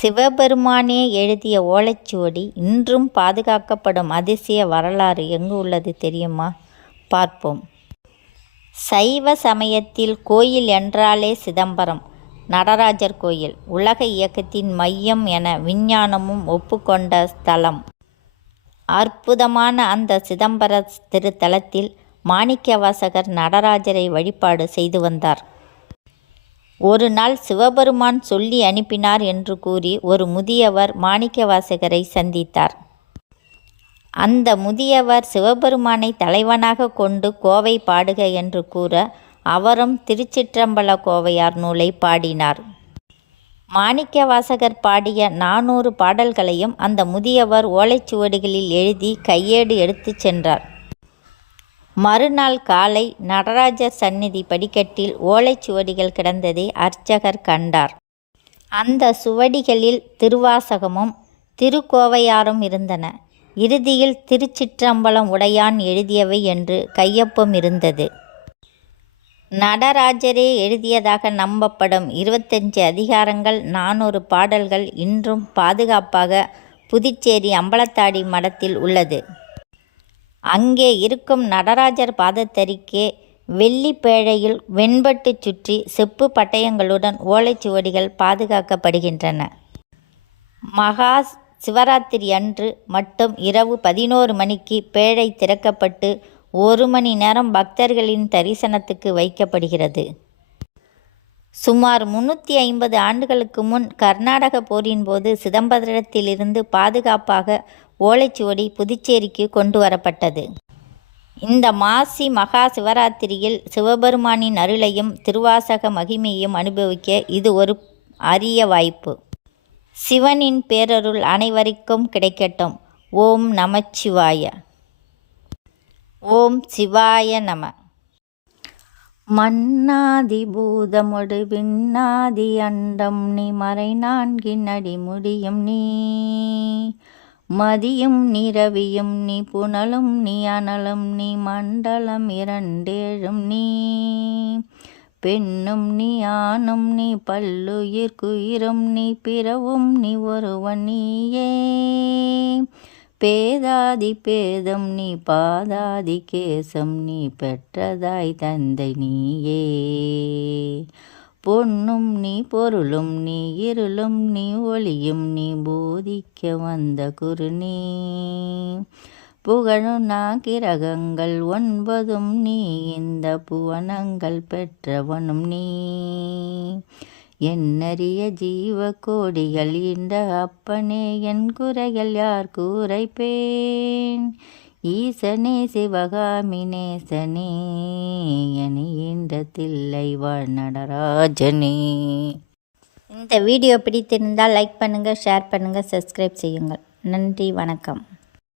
சிவபெருமானே எழுதிய ஓலைச்சுவடி இன்றும் பாதுகாக்கப்படும் அதிசய வரலாறு எங்கு உள்ளது தெரியுமா? பார்ப்போம். சைவ சமயத்தில் கோயில் என்றாலே சிதம்பரம் நடராஜர் கோயில் உலக இயக்கத்தின் மையம் என விஞ்ஞானமும் ஒப்புக்கொண்ட ஸ்தலம். அற்புதமான அந்த சிதம்பர திருத்தலத்தில் மாணிக்கவாசகர் நடராஜரை வழிபாடு செய்து வந்தார். ஒரு நாள் சிவபெருமான் சொல்லி அனுப்பினார் என்று கூறி ஒரு முதியவர் மாணிக்கவாசகரை சந்தித்தார். அந்த முதியவர் சிவபெருமானை தலைவனாக கொண்டு கோவை பாடுக என்று கூற அவரும் திருச்சிற்றம்பல கோவையார் நூலை பாடினார். மாணிக்கவாசகர் பாடிய 400 பாடல்களையும் அந்த முதியவர் ஓலைச்சுவடிகளில் எழுதி கையேடு எடுத்துச் சென்றார். மறுநாள் காலை நடராஜர் சந்நிதி படிக்கட்டில் ஓலைச்சுவடிகள் கிடந்ததை அர்ச்சகர் கண்டார். அந்த சுவடிகளில் திருவாசகமும் திருக்கோவையாரும் இருந்தன. இறுதியில் திருச்சிற்றம்பலம் உடையான் எழுதியவை என்று கையொப்பம் இருந்தது. நடராஜரே எழுதியதாக நம்பப்படும் 25 அதிகாரங்கள் 400 பாடல்கள் இன்றும் பாதுகாப்பாக புதுச்சேரி அம்பலத்தாடி மடத்தில் உள்ளது. அங்கே இருக்கும் நடராஜர் பாதத்தரிக்கே வெள்ளி பேழையில் வெண்பட்டு சுற்றி செப்பு பட்டயங்களுடன் ஓலைச்சுவடிகள் பாதுகாக்கப்படுகின்றன. மகா சிவராத்திரி அன்று மட்டும் இரவு 11 மணிக்கு பேழை திறக்கப்பட்டு 1 மணி நேரம் பக்தர்களின் தரிசனத்துக்கு வைக்கப்படுகிறது. சுமார் 350 ஆண்டுகளுக்கு முன் கர்நாடக போரின் போது சிதம்பரத்திலிருந்து பாதுகாப்பாக ஓலைச்சுவடி புதுச்சேரிக்கு கொண்டு வரப்பட்டது. இந்த மாசி மகா சிவராத்திரியில் சிவபெருமானின் அருளையும் திருவாசக மகிமையும் அனுபவிக்க இது ஒரு அரிய வாய்ப்பு. சிவனின் பேரருள் அனைவருக்கும் கிடைக்கட்டும். ஓம் நமச்சிவாய. ஓம் சிவாய நம. மன்னாதி பூதமொடு விண்ணாதி அண்டம் நீ மறை 4 அடி முடியும் நீ மதியும் நீ ரவியும் நீ புனலும் நீ அனலும் நீ மண்டலம் 2 நீ பெண்ணும் நீ ஆணும் நீ பல்லுயிர்க்குயிரும் நீ பிறவும் நீ ஒருவன் நீயே பேதாதி பேதம் நீ பாதாதி கேசம் நீ பெற்றதாய் தந்தை நீயே பொன்னும் நீ பொருளும் நீ இருளும் நீ ஒளியும் நீ போதிக்க வந்த குரு நீ புகழும் கிரகங்கள் 9 நீ இந்த புவனங்கள் பெற்றவனும் நீ என்னறிய ஜீவ கோடிகள் இந்த அப்பனே என் குறைகள் யார் கூரைப்பேன் ஈசனே சிவகாமி நேசனே என்ற தில்லை வாழ் நடராஜனே. இந்த வீடியோ பிடித்திருந்தால் லைக் பண்ணுங்கள், ஷேர் பண்ணுங்கள், சப்ஸ்கிரைப் செய்யுங்கள். நன்றி, வணக்கம்.